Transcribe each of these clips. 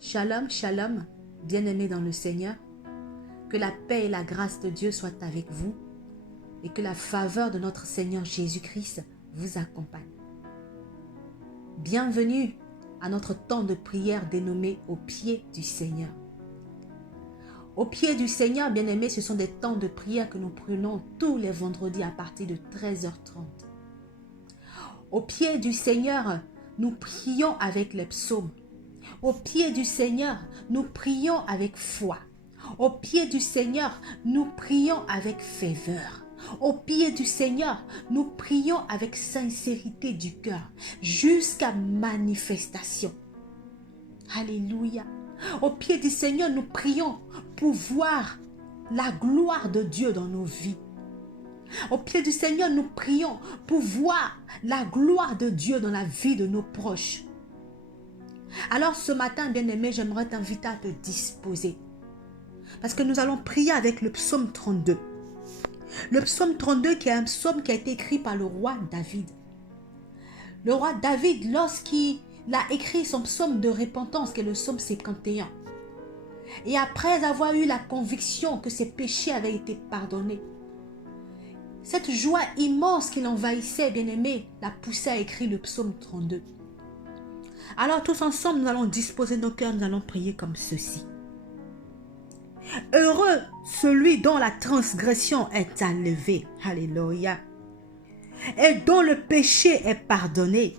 Shalom, shalom, bien-aimés dans le Seigneur. Que la paix et la grâce de Dieu soient avec vous et que la faveur de notre Seigneur Jésus-Christ vous accompagne. Bienvenue à notre temps de prière dénommé au pied du Seigneur. Au pied du Seigneur, bien-aimés, ce sont des temps de prière que nous prenons tous les vendredis à partir de 13h30. Au pied du Seigneur, nous prions avec les psaumes. Au pied du Seigneur, nous prions avec foi. Au pied du Seigneur, nous prions avec ferveur. Au pied du Seigneur, nous prions avec sincérité du cœur, jusqu'à manifestation. Alléluia. Au pied du Seigneur, nous prions pour voir la gloire de Dieu dans nos vies. Au pied du Seigneur, nous prions pour voir la gloire de Dieu dans la vie de nos proches. Alors ce matin, bien-aimé, j'aimerais t'inviter à te disposer. Parce que nous allons prier avec le psaume 32. Le psaume 32 qui est un psaume qui a été écrit par le roi David. Le roi David, lorsqu'il a écrit son psaume de repentance, qui est le psaume 51. Et après avoir eu la conviction que ses péchés avaient été pardonnés, cette joie immense qui l'envahissait, bien-aimé, l'a poussé à écrire le psaume 32. Alors tous ensemble, nous allons disposer nos cœurs, nous allons prier comme ceci. Heureux celui dont la transgression est enlevée, alléluia, et dont le péché est pardonné.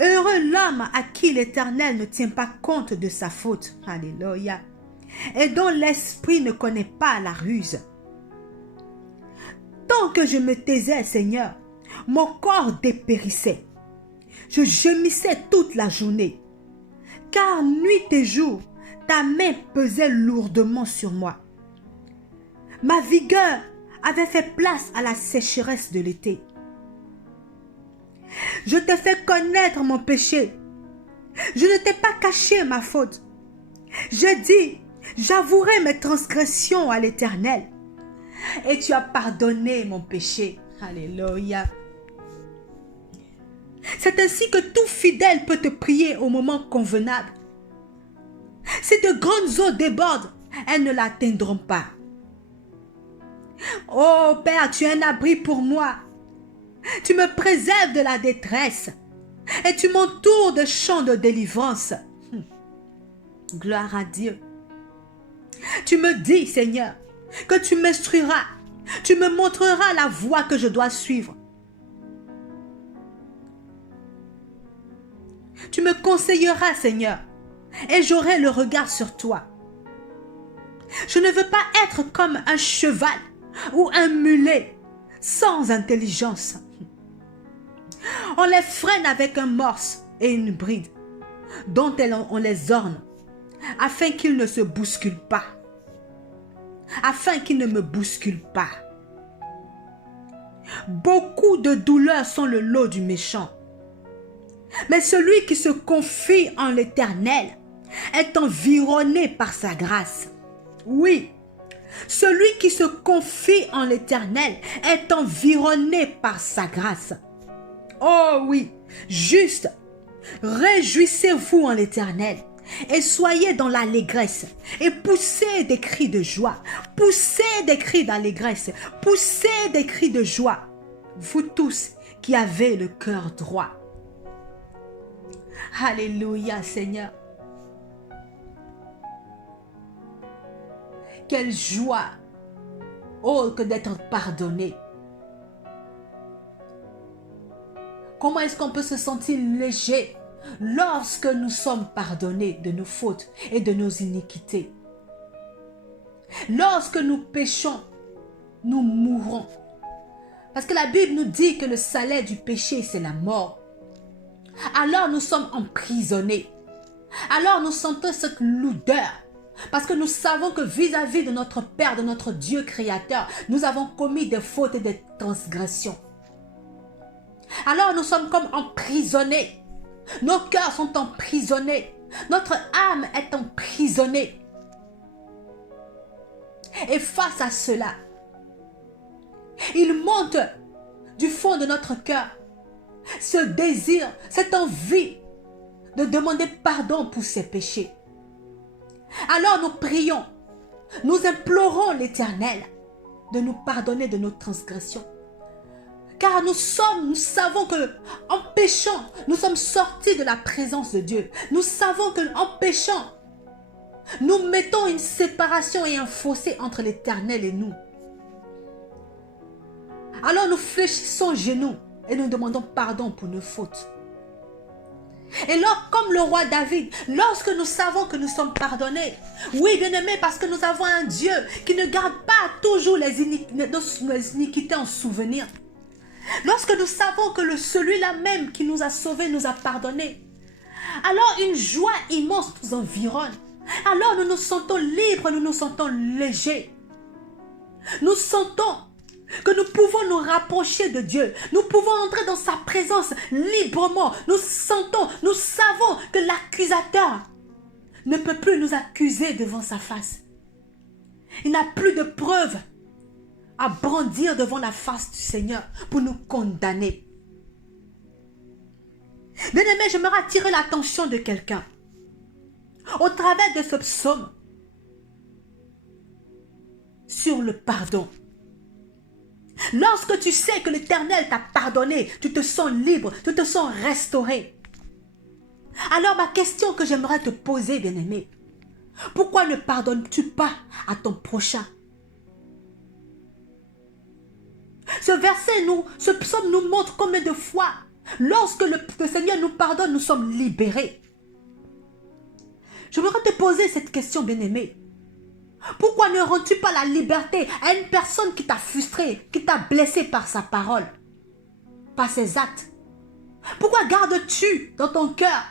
Heureux l'homme à qui l'Éternel ne tient pas compte de sa faute, alléluia, et dont l'esprit ne connaît pas la ruse. Tant que je me taisais, Seigneur, mon corps dépérissait. Je gémissais toute la journée, car nuit et jour, ta main pesait lourdement sur moi. Ma vigueur avait fait place à la sécheresse de l'été. Je t'ai fait connaître mon péché. Je ne t'ai pas caché ma faute. J'ai dit, j'avouerai mes transgressions à l'Éternel. Et tu as pardonné mon péché. Alléluia. C'est ainsi que tout fidèle peut te prier au moment convenable. Si de grandes eaux débordent, elles ne l'atteindront pas. Oh Père, tu es un abri pour moi. Tu me préserves de la détresse et tu m'entoures de chants de délivrance. Gloire à Dieu. Tu me dis, Seigneur, que tu m'instruiras, tu me montreras la voie que je dois suivre. Tu me conseilleras, Seigneur, et j'aurai le regard sur toi. Je ne veux pas être comme un cheval ou un mulet sans intelligence. On les freine avec un morse et une bride dont on les orne afin qu'ils ne se bousculent pas. Afin qu'ils ne me bousculent pas. Beaucoup de douleurs sont le lot du méchant. Mais celui qui se confie en l'Éternel est environné par sa grâce. Oui, celui qui se confie en l'Éternel est environné par sa grâce. Oh oui, juste, réjouissez-vous en l'Éternel et soyez dans l'allégresse et poussez des cris de joie, poussez des cris d'allégresse, poussez des cris de joie, vous tous qui avez le cœur droit. Alléluia, Seigneur. Quelle joie, oh, que d'être pardonné. Comment est-ce qu'on peut se sentir léger lorsque nous sommes pardonnés de nos fautes et de nos iniquités? Lorsque nous péchons, nous mourrons. Parce que la Bible nous dit que le salaire du péché, c'est la mort. Alors nous sommes emprisonnés. Alors nous sentons cette lourdeur. Parce que nous savons que vis-à-vis de notre Père, de notre Dieu créateur, nous avons commis des fautes et des transgressions. Alors nous sommes comme emprisonnés. Nos cœurs sont emprisonnés. Notre âme est emprisonnée. Et face à cela, il monte du fond de notre cœur ce désir, cette envie de demander pardon pour ses péchés. Alors nous prions, nous implorons l'Éternel de nous pardonner de nos transgressions. Car nous savons que en péchant, nous sommes sortis de la présence de Dieu. Nous savons qu'en péchant, nous mettons une séparation et un fossé entre l'Éternel et nous. Alors nous fléchissons genoux et nous demandons pardon pour nos fautes. Et là, comme le roi David, lorsque nous savons que nous sommes pardonnés, oui, bien-aimés, parce que nous avons un Dieu qui ne garde pas toujours les iniquités en souvenir. Lorsque nous savons que celui-là même qui nous a sauvés nous a pardonnés, alors une joie immense nous environne. Alors nous nous sentons libres, nous nous sentons légers. Nous sentons que nous pouvons nous rapprocher de Dieu. Nous pouvons entrer dans sa présence librement. Nous savons que l'accusateur ne peut plus nous accuser devant sa face. Il n'a plus de preuves à brandir devant la face du Seigneur pour nous condamner. Bien-aimé, j'aimerais attirer l'attention de quelqu'un au travers de ce psaume sur le pardon. Lorsque tu sais que l'Éternel t'a pardonné, tu te sens libre, tu te sens restauré. Alors ma question que j'aimerais te poser, bien-aimé, pourquoi ne pardonnes-tu pas à ton prochain? Ce psaume nous montre combien de fois, lorsque le Seigneur nous pardonne, nous sommes libérés. J'aimerais te poser cette question, bien-aimé. Pourquoi ne rends-tu pas la liberté à une personne qui t'a frustré, qui t'a blessé par sa parole, par ses actes? Pourquoi gardes-tu dans ton cœur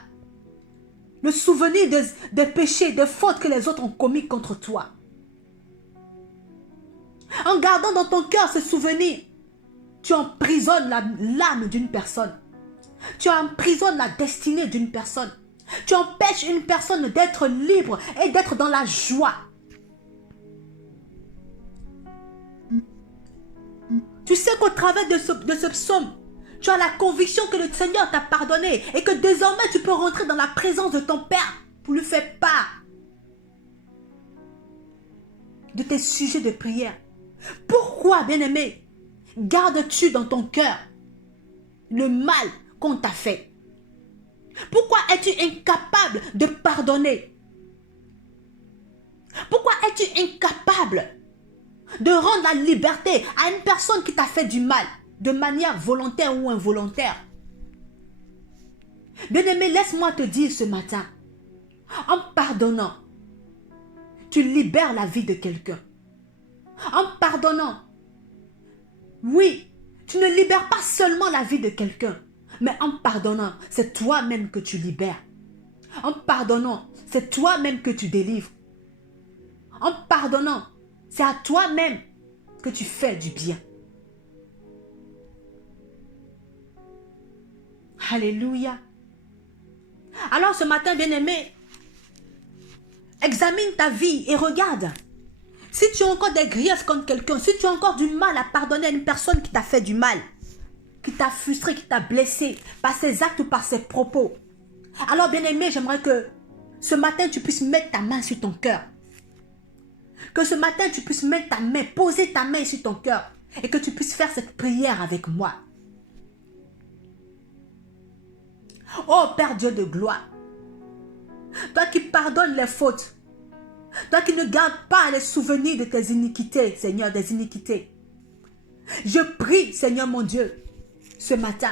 le souvenir des péchés, des fautes que les autres ont commis contre toi? En gardant dans ton cœur ce souvenir, tu emprisonnes l'âme d'une personne. Tu emprisonnes la destinée d'une personne. Tu empêches une personne d'être libre et d'être dans la joie. Tu sais qu'au travers de ce psaume, tu as la conviction que le Seigneur t'a pardonné et que désormais tu peux rentrer dans la présence de ton Père pour lui faire part de tes sujets de prière. Pourquoi, bien-aimé, gardes-tu dans ton cœur le mal qu'on t'a fait? Pourquoi es-tu incapable de pardonner? Pourquoi es-tu incapable de rendre la liberté à une personne qui t'a fait du mal, de manière volontaire ou involontaire? Bien-aimé, laisse-moi te dire ce matin, en pardonnant, tu libères la vie de quelqu'un. En pardonnant, oui, tu ne libères pas seulement la vie de quelqu'un, mais en pardonnant, c'est toi-même que tu libères. En pardonnant, c'est toi-même que tu délivres. En pardonnant, c'est à toi-même que tu fais du bien. Alléluia. Alors ce matin, bien-aimé, examine ta vie et regarde. Si tu as encore des griefs contre quelqu'un, si tu as encore du mal à pardonner à une personne qui t'a fait du mal, qui t'a frustré, qui t'a blessé par ses actes ou par ses propos, alors bien-aimé, j'aimerais que ce matin, tu puisses mettre ta main sur ton cœur. Que ce matin, tu puisses mettre ta main, poser ta main sur ton cœur et que tu puisses faire cette prière avec moi. Oh Père Dieu de gloire, toi qui pardonnes les fautes, toi qui ne gardes pas les souvenirs de tes iniquités, Seigneur, des iniquités. Je prie, Seigneur mon Dieu, ce matin,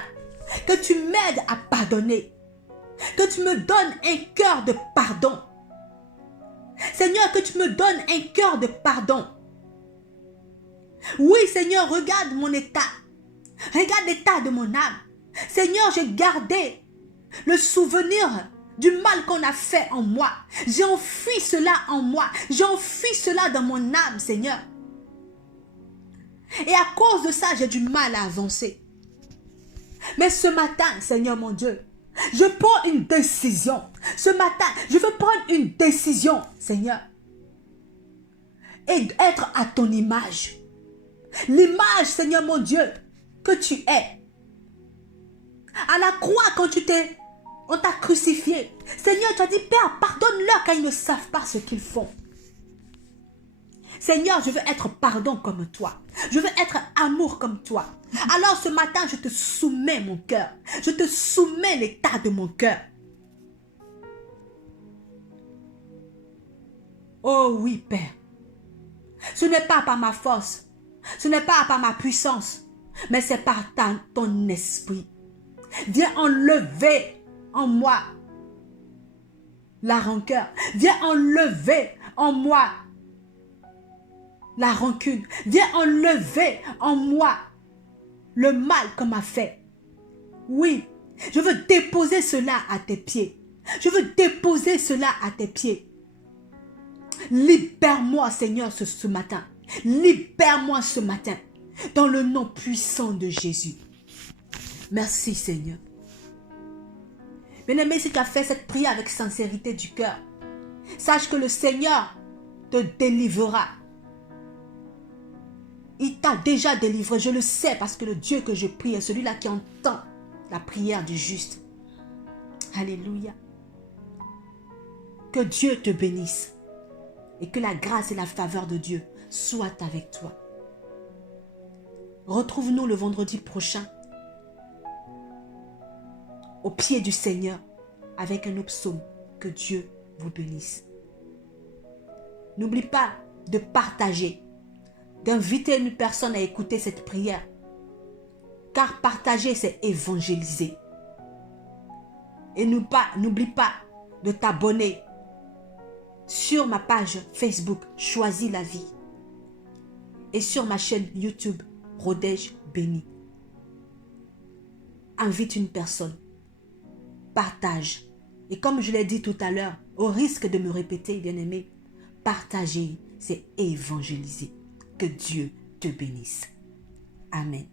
que tu m'aides à pardonner, que tu me donnes un cœur de pardon. Seigneur, que tu me donnes un cœur de pardon. Oui, Seigneur, regarde mon état. Regarde l'état de mon âme. Seigneur, j'ai gardé le souvenir du mal qu'on a fait en moi. J'ai enfui cela en moi. J'ai enfui cela dans mon âme, Seigneur. Et à cause de ça, j'ai du mal à avancer. Mais ce matin, Seigneur mon Dieu, je prends une décision. Ce matin, je veux prendre une décision, Seigneur. Et être à ton image. L'image, Seigneur mon Dieu, que tu es. À la croix, quand tu t'es On t'a crucifié. Seigneur, tu as dit, Père, pardonne-leur car ils ne savent pas ce qu'ils font. Seigneur, je veux être pardon comme toi. Je veux être amour comme toi. Alors ce matin, je te soumets mon cœur. Je te soumets l'état de mon cœur. Oh oui, Père. Ce n'est pas par ma force. Ce n'est pas par ma puissance. Mais c'est par ton esprit. Viens enlever en moi la rancœur. Viens enlever en moi la rancune. Viens enlever en moi le mal qu'on m'a fait. Oui, je veux déposer cela à tes pieds. Je veux déposer cela à tes pieds. Libère-moi, Seigneur, ce matin. Libère-moi ce matin. Dans le nom puissant de Jésus. Merci, Seigneur. Bien-aimé, si tu as fait cette prière avec sincérité du cœur, sache que le Seigneur te délivrera. Il t'a déjà délivré, je le sais, parce que le Dieu que je prie est celui-là qui entend la prière du juste. Alléluia. Que Dieu te bénisse et que la grâce et la faveur de Dieu soient avec toi. Retrouve-nous le vendredi prochain au pied du Seigneur avec un autre psaume. Que Dieu vous bénisse. N'oublie pas de partager, d'inviter une personne à écouter cette prière. Car partager, c'est évangéliser. Et n'oublie pas de t'abonner sur ma page Facebook Choisis la vie et sur ma chaîne YouTube Rodège Béni. Invite une personne. Partage. Et comme je l'ai dit tout à l'heure, au risque de me répéter, bien-aimé, partager, c'est évangéliser. Que Dieu te bénisse. Amen.